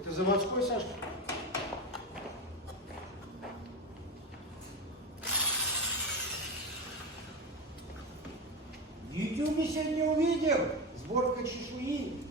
Это заводской, Сашка? В Ютубе сегодня увидел. Сборка чешуи.